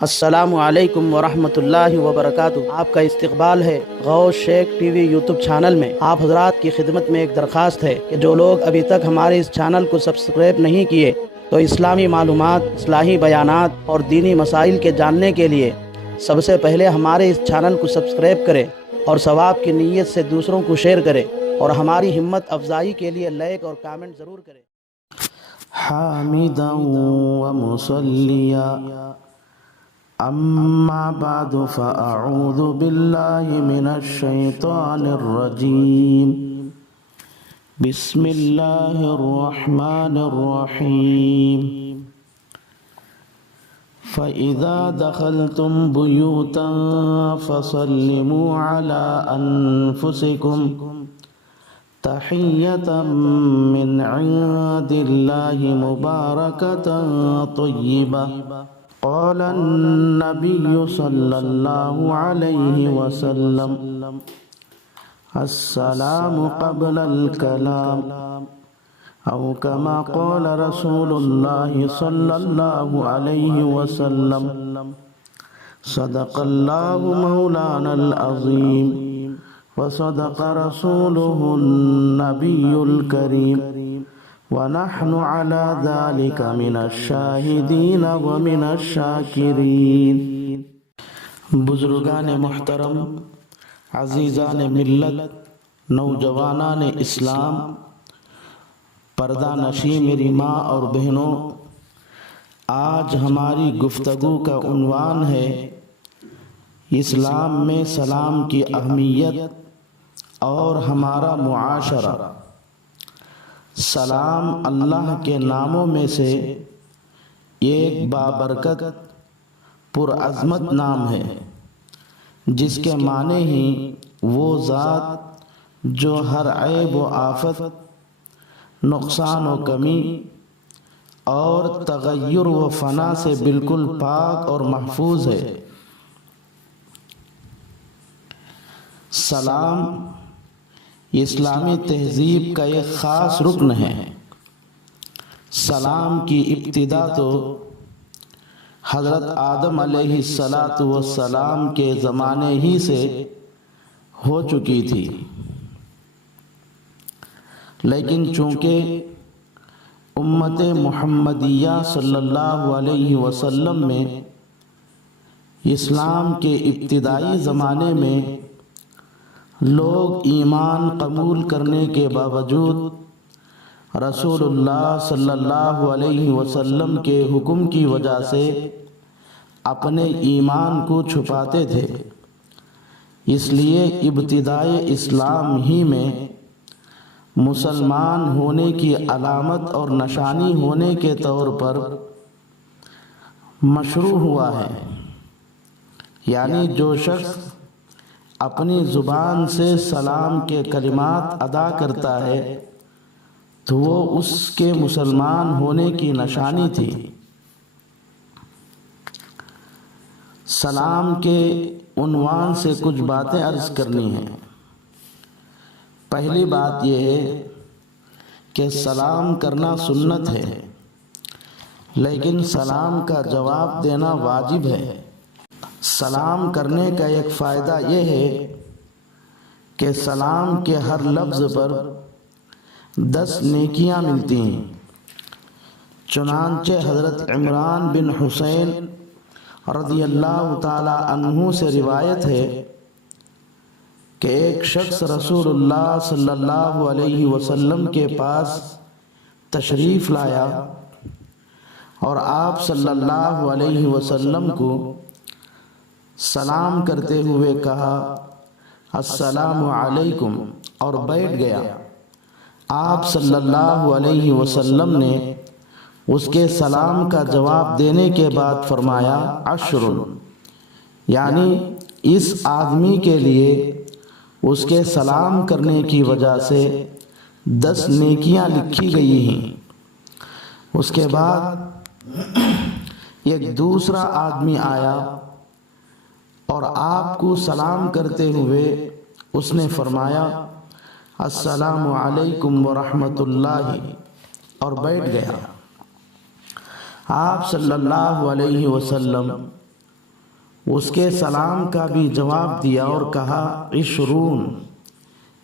السلام علیکم ورحمۃ اللہ وبرکاتہ۔ آپ کا استقبال ہے غوث شیخ ٹی وی یوٹیوب چینل میں۔ آپ حضرات کی خدمت میں ایک درخواست ہے کہ جو لوگ ابھی تک ہمارے اس چینل کو سبسکرائب نہیں کیے تو اسلامی معلومات، اصلاحی بیانات اور دینی مسائل کے جاننے کے لیے سب سے پہلے ہمارے اس چینل کو سبسکرائب کریں اور ثواب کی نیت سے دوسروں کو شیئر کریں اور ہماری ہمت افزائی کے لیے لائک اور کامنٹ ضرور کریں۔ حامدا ومصليا أما بعد فأعوذ بالله من الشيطان الرجيم بسم الله الرحمن الرحيم فإذا دخلتم بيوتا فسلموا على أنفسكم تحية من عند الله مباركة طيبة قال النبي صلى الله عليه وسلم السلام قبل الكلام أو كما قال رسول الله صلى الله عليه وسلم صدق الله مولانا العظيم وصدق رسوله النبي الكريم ونحن على ذلك من الشاهدين ومن الشاكرين۔ بزرگان محترم، عزیزان ملت، نوجوانان اسلام، پردہ نشین میری ماں اور بہنوں، آج ہماری گفتگو کا عنوان ہے اسلام میں سلام کی اہمیت اور ہمارا معاشرہ۔ سلام اللہ کے ناموں میں سے ایک بابرکت پرعظمت نام ہے، جس کے معنی ہی وہ ذات جو ہر عیب و آفت، نقصان و کمی اور تغیر و فنا سے بالکل پاک اور محفوظ ہے۔ سلام اسلامی تہذیب کا ایک خاص رکن ہے۔ سلام کی ابتدا تو حضرت آدم علیہ السلام کے زمانے ہی سے ہو چکی تھی، لیکن چونکہ امت محمدیہ صلی اللہ علیہ وسلم میں اسلام کے ابتدائی زمانے میں لوگ ایمان قبول کرنے کے باوجود رسول اللہ صلی اللہ علیہ وسلم کے حکم کی وجہ سے اپنے ایمان کو چھپاتے تھے، اس لیے ابتدائے اسلام ہی میں مسلمان ہونے کی علامت اور نشانی ہونے کے طور پر مشروع ہوا ہے، یعنی جو شخص اپنی زبان سے سلام کے کلمات ادا کرتا ہے تو وہ اس کے مسلمان ہونے کی نشانی تھی۔ سلام کے عنوان سے کچھ باتیں عرض کرنی ہیں۔ پہلی بات یہ ہے کہ سلام کرنا سنت ہے، لیکن سلام کا جواب دینا واجب ہے۔ سلام کرنے کا ایک فائدہ یہ ہے کہ سلام کے ہر لفظ پر 10 نیکیاں ملتی ہیں۔ چنانچہ حضرت عمران بن حسین رضی اللہ تعالی عنہ سے روایت ہے کہ ایک شخص رسول اللہ صلی اللہ علیہ وسلم کے پاس تشریف لایا اور آپ صلی اللہ علیہ وسلم کو سلام کرتے ہوئے کہا السلام علیکم اور بیٹھ گیا۔ آپ صلی اللہ علیہ وسلم نے اس کے سلام کا جواب دینے کے بعد فرمایا عشر، یعنی اس آدمی کے لیے اس کے سلام کرنے کی وجہ سے 10 نیکیاں لکھی گئی ہیں۔ اس کے بعد ایک دوسرا آدمی آیا اور آپ کو سلام کرتے ہوئے اس نے فرمایا السلام علیکم ورحمۃ اللہ اور بیٹھ گیا۔ آپ صلی اللہ علیہ وسلم اس کے سلام کا بھی جواب دیا اور کہا 20،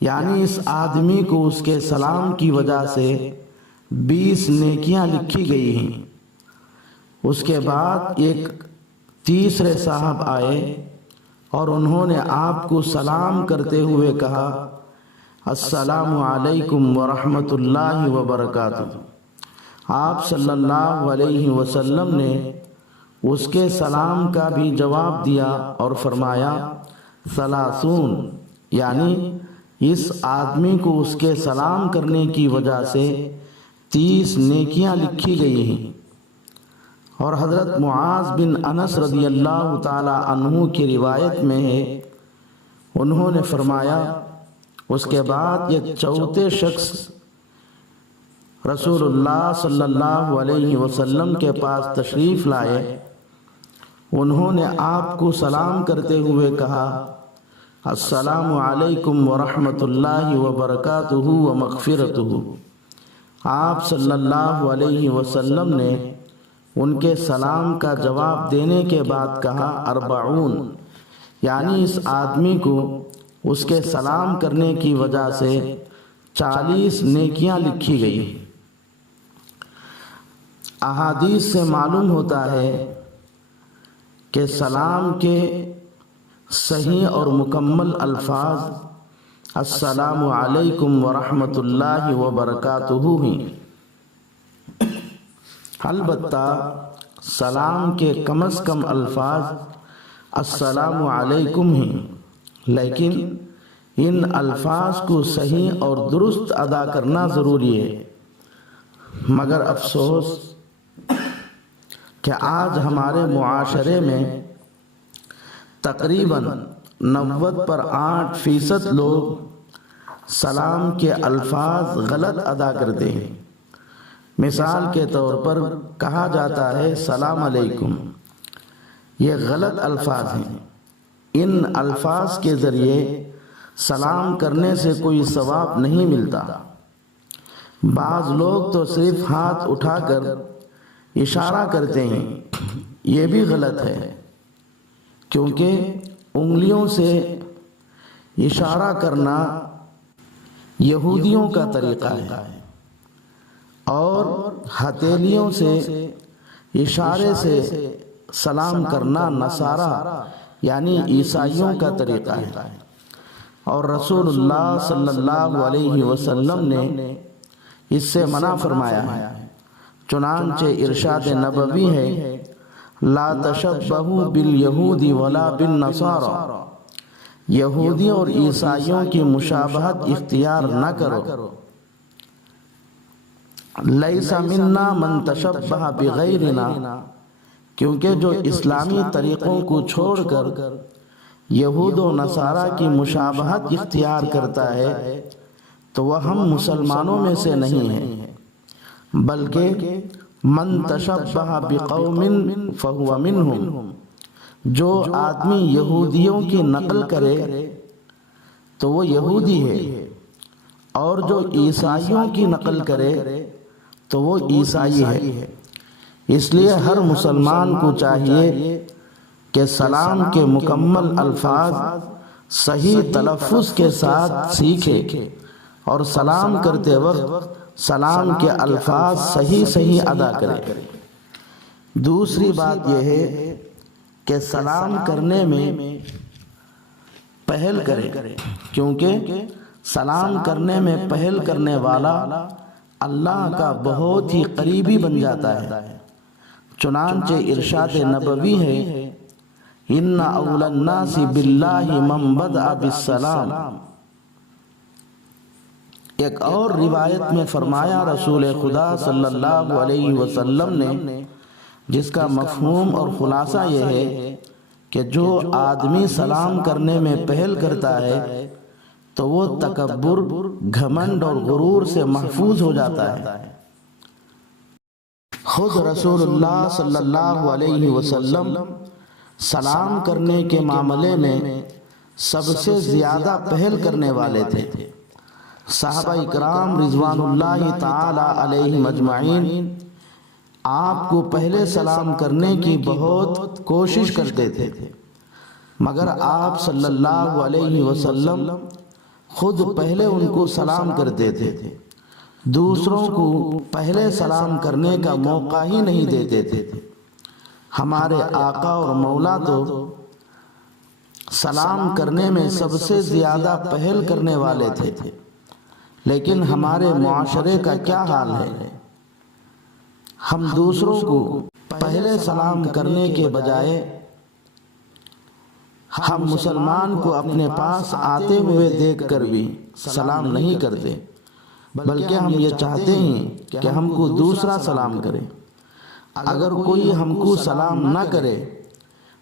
یعنی اس آدمی کو اس کے سلام کی وجہ سے 20 نیکیاں لکھی گئی ہیں۔ اس کے بعد ایک تیسرے صاحب آئے اور انہوں نے آپ کو سلام کرتے ہوئے کہا السلام علیکم ورحمۃ اللہ وبرکاتہ۔ آپ صلی اللہ علیہ وسلم نے اس کے سلام کا بھی جواب دیا اور فرمایا 30، یعنی اس آدمی کو اس کے سلام کرنے کی وجہ سے 30 نیکیاں لکھی گئی ہیں۔ اور حضرت معاذ بن انس رضی اللہ تعالی عنہ کی روایت میں ہے، انہوں نے فرمایا اس کے بعد ایک چوتھے شخص رسول اللہ صلی اللہ علیہ وسلم کے پاس تشریف لائے۔ انہوں نے آپ کو سلام کرتے ہوئے کہا السلام علیکم ورحمۃ اللہ وبرکاتہ ومغفرتہ۔ آپ صلی اللہ علیہ وسلم نے ان کے سلام کا جواب دینے کے بعد کہا 40، یعنی اس آدمی کو اس کے سلام کرنے کی وجہ سے 40 نیکیاں لکھی گئی۔ احادیث سے معلوم ہوتا ہے کہ سلام کے صحیح اور مکمل الفاظ السلام علیکم ورحمۃ اللہ وبرکاتہ ہیں۔ البتہ سلام کے کم از کم الفاظ السلام علیکم ہیں، لیکن ان الفاظ کو صحیح اور درست ادا کرنا ضروری ہے۔ مگر افسوس کہ آج ہمارے معاشرے میں تقریباً 90% لوگ سلام کے الفاظ غلط ادا کرتے ہیں۔ مثال کے طور پر کہا جاتا ہے سلام علیکم، یہ غلط الفاظ ہیں۔ ان الفاظ کے ذریعے سلام کرنے سے کوئی ثواب نہیں ملتا۔ بعض لوگ تو صرف ہاتھ اٹھا کر اشارہ کرتے ہیں، یہ بھی غلط ہے، کیونکہ انگلیوں سے اشارہ کرنا یہودیوں کا طریقہ ہے اور ہتھیلیوں سے اشارے سے سلام کرنا نصارہ یعنی عیسائیوں کا طریقہ ہے، اور رسول اللہ صلی اللہ علیہ وسلم نے اس سے منع فرمایا ہے۔ چنانچہ ارشاد نبوی ہے لا تشبہوا بالیہود ولا بالنصارى، یہودی اور عیسائیوں کی مشابہت اختیار نہ کرو۔ لیس منا من تشبہ بغیرنا، کیونکہ جو اسلامی طریقوں کو چھوڑ کر یہود و نصارہ کی مشابہت اختیار کرتا ہے تو وہ ہم مسلمانوں میں سے نہیں ہے، بلکہ من تشبہ بقوم فہو منہم، جو آدمی یہودیوں کی نقل کرے تو وہ یہودی ہے، اور جو عیسائیوں کی نقل کرے تو وہ عیسائی ہے۔ اس لیے ہر مسلمان کو چاہیے کہ سلام کے مکمل الفاظ صحیح تلفظ کے ساتھ سیکھے اور سلام کرتے وقت سلام کے الفاظ صحیح ادا کرے۔ دوسری بات یہ ہے کہ سلام کرنے میں پہل کرے، کیونکہ سلام کرنے میں پہل کرنے والا اللہ کا بہت ہی قریبی بن جاتا ہے۔ چنانچہ ارشاد نبوی ہے ان اول الناس باللہ من بدأ بالسلام۔ ایک اور روایت میں فرمایا رسول خدا صلی اللہ علیہ وسلم نے، جس کا مفہوم اور خلاصہ یہ ہے کہ جو آدمی سلام کرنے میں پہل کرتا ہے تو وہ تکبر، گھمنڈ اور غرور سے محفوظ ہو جاتا ہے۔ خود رسول اللہ صلی اللہ علیہ وسلم سلام کرنے کے معاملے میں سب سے زیادہ پہل کرنے والے تھے۔ صحابہ اکرام رضوان اللہ تعالی علیہم اجمعین آپ کو پہلے سلام کرنے کی بہت کوشش کرتے تھے، مگر آپ صلی اللہ علیہ وسلم خود پہلے ان کو سلام کرتے تھے، دوسروں کو پہلے سلام کرنے کا موقع ہی نہیں دیتے تھے۔ ہمارے آقا اور مولا تو سلام کرنے میں سب سے زیادہ پہل کرنے والے تھے، لیکن ہمارے معاشرے کا کیا حال ہے؟ ہم دوسروں کو پہلے سلام کرنے کے بجائے ہم مسلمان کو اپنے پاس آتے ہوئے دیکھ کر بھی سلام نہیں کرتے، بلکہ ہم یہ چاہتے ہیں کہ ہم کو دوسرا سلام کرے۔ اگر کوئی ہم کو سلام نہ کرے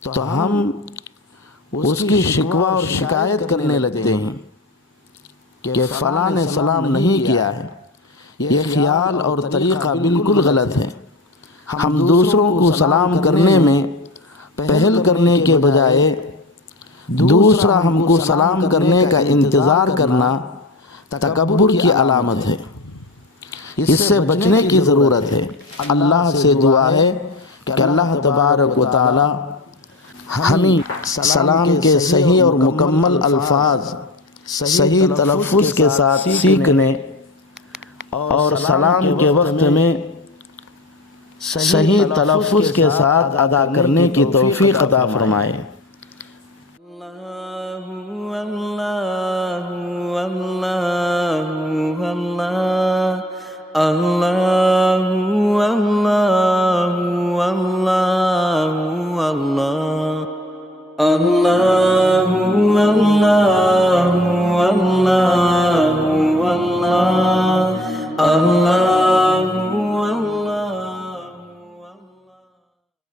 تو ہم اس کی شکوہ اور شکایت کرنے لگتے ہیں کہ فلاں نے سلام نہیں کیا ہے۔ یہ خیال اور طریقہ بالکل غلط ہے۔ ہم دوسروں کو سلام کرنے میں پہل کرنے کے بجائے دوسرا ہم کو سلام کرنے کا انتظار کرنا تکبر کی علامت ہے۔ اس سے بچنے کی ضرورت ہے۔ اللہ سے دعا ہے کہ اللہ تبارک و تعالی ہمیں سلام کے صحیح اور مکمل الفاظ صحیح تلفظ کے ساتھ سیکھنے اور سلام کے وقت میں صحیح تلفظ کے ساتھ ادا کرنے کی توفیق عطا فرمائے۔ اللہ